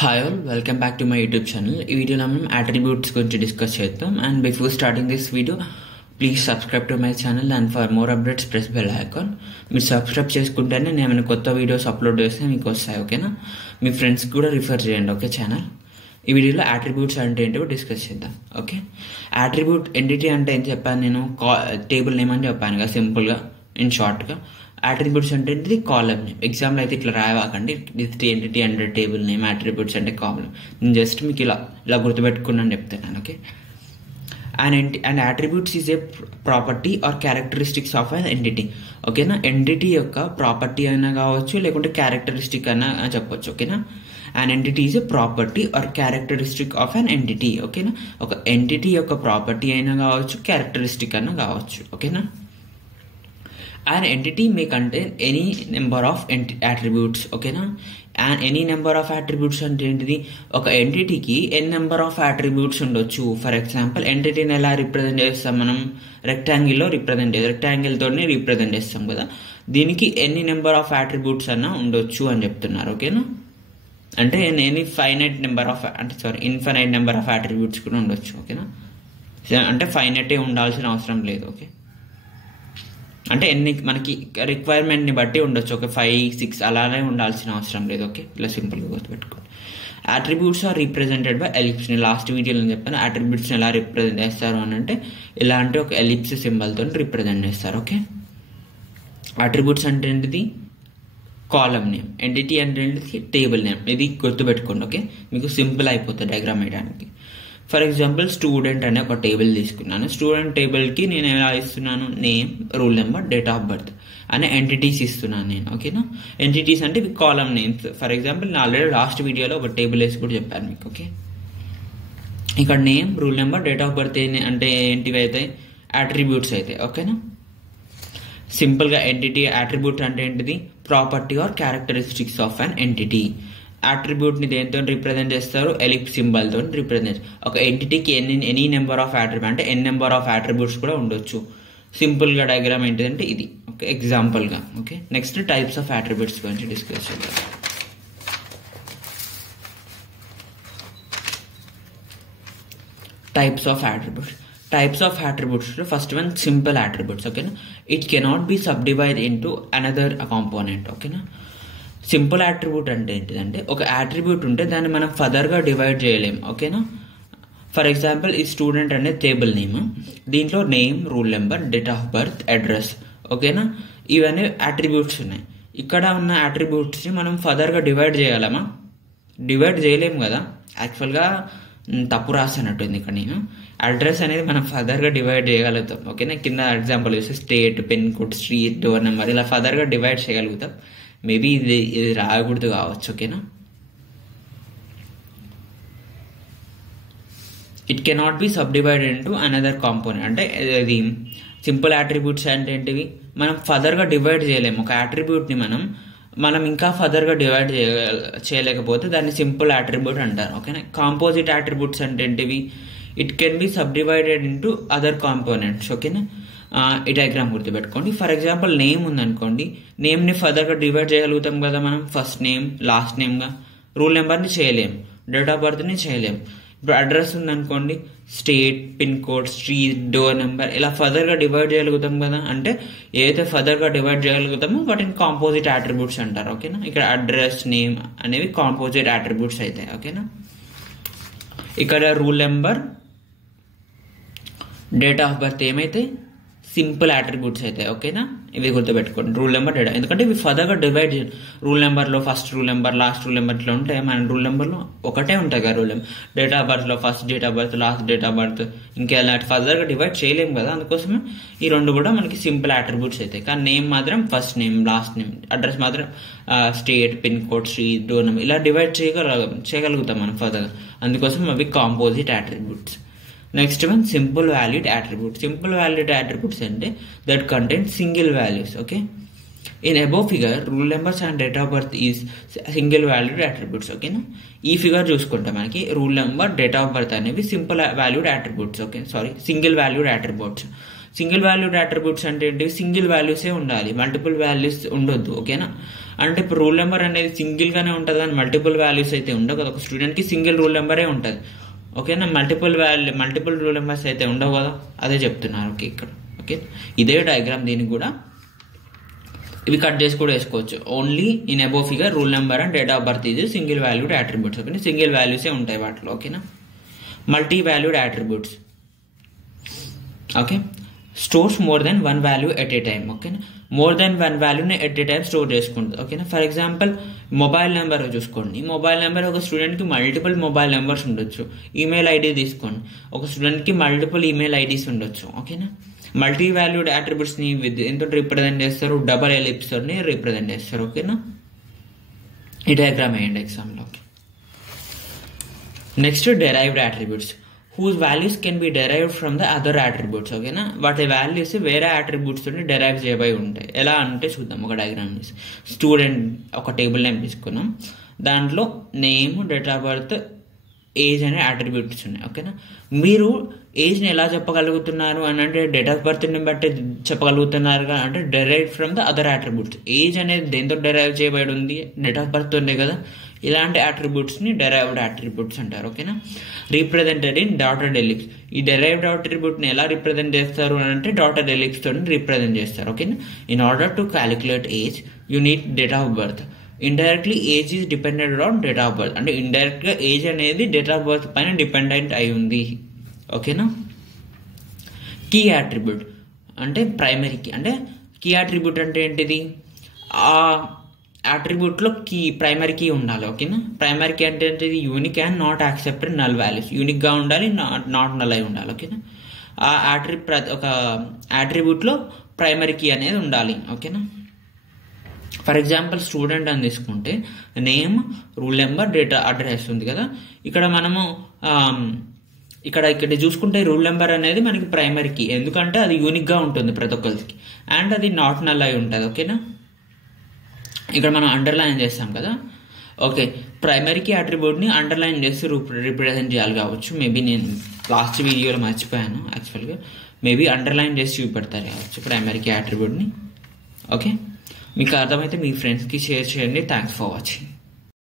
Hi all, welcome back to my YouTube channel. ఈ వీడియోలో మనం attributes గురించి డిస్కస్ చేద్దాం. And before starting this video, please subscribe to my channel and for more updates press bell icon. మీరు subscribe చేసుకుంటేనే నేను ఏమైనా కొత్త వీడియోస్ అప్లోడ్ చేస్తే మీకు వస్తాయి, ఓకేనా? మీ ఫ్రెండ్స్కి కూడా రిఫర్ చేయండి, ఓకే? ఛానల్ ఈ వీడియోలో attributes అంటే ఏంటో డిస్కస్ చేద్దాం, ఓకే? attribute ఎంటిటీ అంటే ఏం చెప్పాను నేను? టేబుల్ నేమ్ అని చెప్పాను కదా, సింపుల్గా ఇన్ షార్ట్గా. అట్రిబ్యూట్స్ అంటే ఏంటిది? Column name. ఎగ్జాంపుల్ అయితే ఇట్లా రాయవాకండి, this entity under table name, attributes అంటే కాలమ్. నేను జస్ట్ మీకు ఇలా గుర్తుపెట్టుకున్నాను చెప్తాను, okay? And attributes is a property or characteristics of an entity, ఓకేనా? ఎంటిటీ యొక్క ప్రాపర్టీ అయినా కావచ్చు, లేకుంటే క్యారెక్టరిస్టిక్ అయినా చెప్పొచ్చు, ఓకేనా? And entity is a property or characteristic of an entity, ఓకేనా? ఒక ఎంటిటీ యొక్క ప్రాపర్టీ అయినా కావచ్చు, క్యారెక్టరిస్టిక్ అయినా కావచ్చు, ఓకేనా? An entity may contain any number of attributes, ఓకేనా? And any number of attributes అంటే ఏంటిది? ఒక ఎంటిటీకి ఎన్ నెంబర్ ఆఫ్ అట్రిబ్యూట్స్ ఉండొచ్చు. ఫర్ ఎగ్జాంపుల్ ఎంటిటీని ఎలా రిప్రజెంట్ చేస్తాం మనం? రెక్టాంగిల్లో రెక్టాంగిల్తోనే రిప్రజెంట్ చేస్తాం కదా. దీనికి ఎన్ని నెంబర్ ఆఫ్ అట్రిబ్యూట్స్ అన్నా ఉండొచ్చు అని చెప్తున్నారు, ఓకేనా? అంటే ఇన్ఫైనైట్ నెంబర్ ఆఫ్ అట్రిబ్యూట్స్ కూడా ఉండొచ్చు, ఓకేనా? అంటే ఫైనైటే ఉండాల్సిన అవసరం లేదు, ఓకే? అంటే మనకి రిక్వైర్మెంట్ని బట్టి ఉండొచ్చు, ఒక 5, 6 అలానే ఉండాల్సిన అవసరం లేదు, ఓకే? ఇలా సింపుల్గా గుర్తుపెట్టుకోండి. Attributes are represented by ellipse. నేను లాస్ట్ వీడియోలో చెప్పాను అట్రిబ్యూట్స్ని ఎలా రిప్రజెంట్ చేస్తారు అని అంటే ఇలాంటి ఒక ఎలిప్స్ సింబల్తో రిప్రజెంట్ చేస్తారు, ఓకే? అట్రిబ్యూట్స్ అంటే ఏంటిది? Column name. ఎంటిటీ అంటే ఏంటిది? Table name. ఇది గుర్తుపెట్టుకోండి, ఓకే? మీకు సింపుల్ అయిపోతుంది డయాగ్రామ్ వేయడానికి. ఫర్ ఎగ్జాంపుల్ స్టూడెంట్ అనే ఒక టేబుల్ తీసుకున్నాను. స్టూడెంట్ టేబుల్కి నేను ఎలా ఇస్తున్నాను? Name, rule number, date of birth అనే ఎంటిటీస్ ఇస్తున్నాను నేను, ఓకేనా? ఎంటిటీస్ అంటే కాలమ్ నేమ్స్. ఫర్ ఎగ్జాంపుల్ నేను ఆల్రెడీ లాస్ట్ వీడియోలో ఒక టేబుల్ వేసి కూడా చెప్పాను మీకు, ఓకే? ఇక్కడ name, rule number, date of birth అంటే ఏంటివి అయితే? అట్రిబ్యూట్స్ అయితే, ఓకేనా? సింపుల్గా ఎంటిటీ అట్రిబ్యూట్ అంటే ఏంటిది? Property or characteristics of an entity. అట్రిబ్యూట్ని దేంతో రిప్రజెంట్ చేస్తారు? ఎలిప్స్ సింబల్తో రిప్రజెంట్. ఒక ఎంటిటీకి ఎనీ నెంబర్ ఆఫ్ అట్రిబ్యూట్ అంటే ఎన్ నెంబర్ ఆఫ్ అట్రిబ్యూట్స్ కూడా ఉండొచ్చు. సింపుల్గా డయాగ్రామ్ ఏంటిదంటే ఇది, ఓకే? ఎగ్జాంపుల్గా, okay? Next types of attributes గురించి డిస్కస్ చేద్దాం. టైప్స్ ఆఫ్ అట్రిబ్యూట్స్లో ఫస్ట్ వన్ సింపుల్ అట్రిబ్యూట్స్, ఓకేనా? It cannot be subdivide into another component, ఓకేనా? సింపుల్ అట్రిబ్యూట్ అంటే ఏంటిదంటే ఒక అట్రిబ్యూట్ ఉంటే దాన్ని మనం ఫర్దర్గా డివైడ్ చేయలేము, ఓకేనా? ఫర్ ఎగ్జాంపుల్ ఈ స్టూడెంట్ అనే టేబుల్ నేమ్, దీంట్లో name, rule number, date of birth, address, ఓకేనా? ఇవన్నీ అట్రిబ్యూట్స్ ఉన్నాయి. ఇక్కడ ఉన్న అట్రిబ్యూట్స్ని మనం ఫర్దర్గా డివైడ్ చేయగలమా? డివైడ్ చేయలేము కదా. యాక్చువల్గా తప్పు రాసినట్టుంది ఇక్కడ నేను. అడ్రస్ అనేది మనం ఫర్దర్గా డివైడ్ చేయగలుగుతాం, ఓకేనా? కింద ఎగ్జాంపుల్ చూస్తే state, pin code, street, door number ఇలా ఫర్దర్గా డివైడ్ చేయగలుగుతాం. మేబీ ఇది రాయకూడదు కావచ్చు, ఓకేనా? It cannot be subdivided into another component అంటే ఇది సింపుల్ అట్రిబ్యూట్స్ అంటే ఏంటివి? మనం ఫర్దర్గా డివైడ్ చేయలేము. ఒక అట్రిబ్యూట్ని మనం ఇంకా ఫర్దర్గా డివైడ్ చేయలేకపోతే దాన్ని సింపుల్ అట్రిబ్యూట్ అంటారు, ఓకేనా? కాంపోజిట్ అట్రిబ్యూట్స్ అంటే ఏంటివి? It can be subdivided into other components, ఓకేనా? ఈ డయాగ్రామ్ గుర్తుపెట్టుకోండి. ఫర్ ఎగ్జాంపుల్ నేమ్ ఉందనుకోండి, నేమ్ని ఫర్దర్గా డివైడ్ చేయగలుగుతాం కదా మనం, ఫస్ట్ నేమ్, లాస్ట్ నేమ్గా. రూల్ నెంబర్ని చేయలేం, డేట్ ఆఫ్ బర్త్ని చేయలేం. ఇప్పుడు అడ్రస్ ఉందనుకోండి, state, pin code, street, door number ఇలా ఫర్దర్గా డివైడ్ చేయగలుగుతాం కదా. అంటే ఏదైతే ఫర్దర్గా డివైడ్ చేయగలుగుతామో వాటిని కాంపోజిట్ అట్రిబ్యూట్స్ అంటారు, ఓకేనా? ఇక్కడ అడ్రస్, నేమ్ అనేవి కాంపోజిట్ అట్రిబ్యూట్స్ అవుతాయి, ఓకేనా? ఇక్కడ rule number, date of birth ఏమైతే? సింపుల్ అట్రిబ్యూట్స్ అయితే, ఓకేనా? ఇవి గుర్తుపెట్టుకోండి, రూల్ నెంబర్, డేటా. ఎందుకంటే ఇవి ఫర్దర్గా డివైడ్ రూల్ నెంబర్లో first roll number, last roll number ఇట్లా ఉంటాయి. మన రూల్ నెంబర్లో ఒకటే ఉంటుంది కదా రూల్ నెంబర్. డేట్ ఆఫ్ బర్త్లో first date of birth, last date of birth, ఇంకా ఇలా ఫర్దర్గా డివైడ్ చేయలేము కదా. అందుకోసమే ఈ రెండు కూడా మనకి సింపుల్ అట్రిబ్యూట్స్ అవుతాయి. కానీ నేమ్ మాత్రం first name, last name, address మాత్రం state, pin code, street, door number ఇలా డివైడ్ చేయగలుగుతాం మనం ఫర్దర్గా. అందుకోసం అవి composite attributes. Next one simple valued attribute. Simple valued attributes అంటే that content single values, okay? In above figure roll numbers and date of birth is single valued attributes, ఓకేనా? ఈ figure చూసుకుంటే మనకి roll number, date of birth అనేవి simple valued attributes, okay? Single valued attributes. Single valued attributes అంటే ఏంటి? Single వాల్యూసే ఉండాలి, multiple values ఉండొద్దు, ఓకేనా? అంటే ఇప్పుడు రూల్ నెంబర్ అనేది సింగిల్గానే ఉంటుంది కానీ మల్టిపుల్ వాల్యూస్ అయితే ఉండవు కదా. ఒక స్టూడెంట్కి సింగిల్ రూల్ నెంబరే ఉంటుంది, ఓకేనా. మల్టిపుల్ రూల్ నెంబర్స్ అయితే ఉండవు కదా, అదే చెప్తున్నారు. ఓకే, ఇక్కడ ఓకే ఇదే డయాగ్రామ్. దీనికి కూడా ఇవి కట్ చేసి కూడా వేసుకోవచ్చు. Only in above figure rule number and date of birth ఇది సింగిల్ వాల్యూడ్ అట్రిబ్యూట్స్, ఓకేనా. సింగిల్ వాల్యూసే ఉంటాయి వాటిలో, ఓకేనా. Multi valued attributes, okay. Stores more than one value at a time, ఓకేనా. మోర్ దెన్ వన్ వాల్యూని ఎట్ ఏ టైమ్ స్టోర్ చేసుకుంటుంది, ఓకేనా. For example mobile number చూసుకోండి. మొబైల్ నెంబర్ ఒక స్టూడెంట్కి మల్టిపుల్ మొబైల్ నెంబర్స్ ఉండొచ్చు. ఈమెయిల్ ఐడి తీసుకోండి, ఒక స్టూడెంట్కి మల్టిపుల్ ఈమెయిల్ ఐడీస్ ఉండొచ్చు, ఓకేనా. మల్టీ వాల్యూడ్ అట్రిబ్యూట్స్ని ఎంతో రిప్రజెంట్ చేస్తారు, డబల్ ఎలిప్స్తోని రిప్రజెంట్ చేస్తారు, ఓకేనా. ఈ డయాగ్రామ్ వేయండి ఎగ్జామ్లో. Next derived attributes whose values can be derived from the other attributes, ఓకేనా. వాటి వాల్యూస్ వేరే అట్రిబ్యూట్స్ తోని డెరైవ్ చేయబడి ఉంటాయి. ఎలా అంటే చూద్దాం. ఒక డయాగ్రామ్ తీసి స్టూడెంట్ ఒక టేబుల్ నేమ్ తీసుకున్నాం, దాంట్లో name, date of birth, age అనే అట్రిబ్యూట్స్ ఉన్నాయి, ఓకేనా. మీరు ఏజ్ని ఎలా చెప్పగలుగుతున్నారు అని అంటే డేట్ ఆఫ్ బర్త్ని బట్టి చెప్పగలుగుతున్నారు అంటే derive from the other attributes. Age అనేది దేంతో డెరైవ్ చేయబడి ఉంది, డేట్ ఆఫ్ బర్త్ ఉంది కదా. ఇలాంటి అట్రిబ్యూట్స్ని డెరైవ్డ్ అట్రిబ్యూట్స్ అంటారు, ఓకేనా. Represented in dotted ellipse. ఈ డెరైవ్డ్ అట్రిబ్యూట్ని ఎలా రిప్రజెంట్ చేస్తారు అని అంటే డాటెడ్ ఎలిప్స్ తోని రిప్రజెంట్ చేస్తారు, ఓకేనా. In order to calculate age you need date of birth. Indirectly age is dependent on date of birth. అంటే ఇండైరెక్ట్గా ఏజ్ అనేది డేట్ ఆఫ్ బర్త్ పైన డిపెండెంట్ అయి ఉంది, ఓకేనా. కీ అట్రిబ్యూట్ అంటే ప్రైమరీ కీ. అంటే కీ అట్రిబ్యూట్ అంటే ఏంటిది, ఆ అట్రిబ్యూట్లో ప్రైమరీ కీ ఉండాలి, ఓకేనా. ప్రైమరీ కీ అంటే ఏంటిది, unique and not accepted null values. యూనిక్గా ఉండాలి, నాట్ నల్ అయి ఉండాలి, ఓకేనా. ఆ ఒక అట్రిబ్యూట్లో ప్రైమరీ కీ అనేది ఉండాలి, ఓకేనా. ఫర్ ఎగ్జాంపుల్ స్టూడెంట్ అని తీసుకుంటే name, rule number, data address ఉంది కదా. ఇక్కడ మనము ఇక్కడ చూసుకుంటే రూల్ నెంబర్ అనేది మనకి ప్రైమరీ కీ, ఎందుకంటే అది యూనిక్గా ఉంటుంది ప్రతి ఒక్కరికి, అండ్ అది నాట్ నల్ అయి ఉంటుంది, ఓకేనా. ఇక్కడ మనం అండర్లైన్ చేస్తాం కదా, ఓకే. ప్రైమరీ కీ అట్రిబ్యూట్ని అండర్లైన్ చేసి రిప్రజెంట్ చేయాలి కావచ్చు. మేబీ నేను లాస్ట్ వీడియోలో మర్చిపోయాను యాక్చువల్గా. మేబీ అండర్లైన్ చేసి చూపెడతారు కావచ్చు ప్రైమరీ కీ అట్రిబ్యూట్ని, ఓకే. మీకు అర్థమైతే మీ ఫ్రెండ్స్కి షేర్ చేయండి. Thanks for watching.